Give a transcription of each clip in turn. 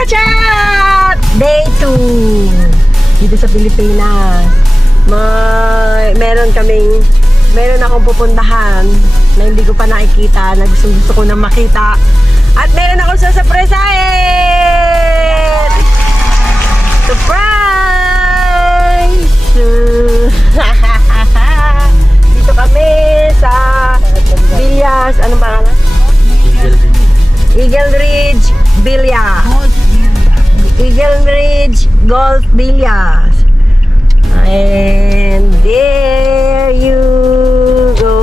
ka-chat! Day 2 dito sa Pilipinas. Meron akong pupuntahan na hindi ko pa nakikita, na gusto ko na makita. At meron akong sasapresahin! Surprise! Dito kami sa Villas, anong pangalan? Eagle Ridge Villa. Eagle Ridge Golf Villas. And there you go.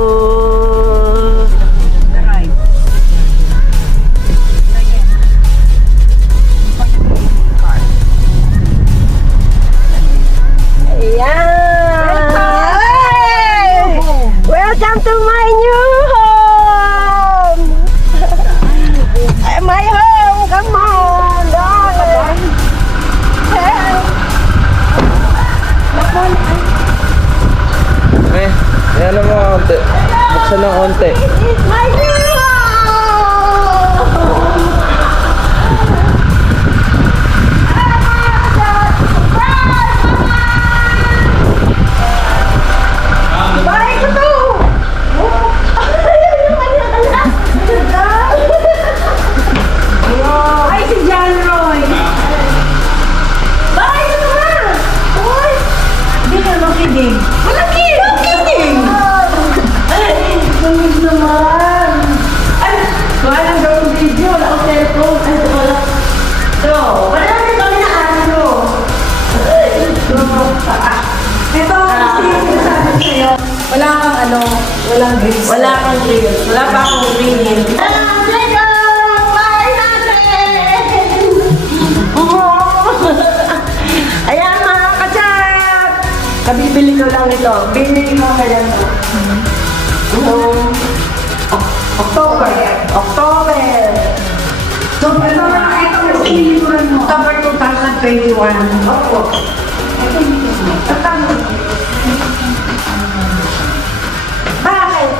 Ayan! Welcome to my new home! My home! Come on! Darling! Ayan na mga konti. Buksan ng konti. This is my new home! Bye ko to! Ay, si John Roy! Bye ko to ha! Uy! Hindi ka makinig. Walang kidding! Sungit naman! Ay! Wala lang gawin video. Wala akong cellphone. Ay, wala. So, wala natin kami na ano. Ito, kasi yung sabi sa'yo, wala kang ano, walang grills. Wala kang grills. Wala pa akong grills. Ayan mga ka-chat! Kabibili ko lang ito. Binili ko kaya ito. October. So, ito na, ito October 2021. Opo. Bakit?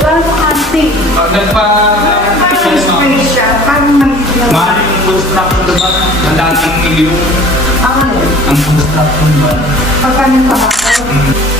Wala sa kanting. Pag Space siya. Parang mag-isip. maaaring construction diba? Ang dating yung Ang ano? ang construction ba? Pagkano pa ako?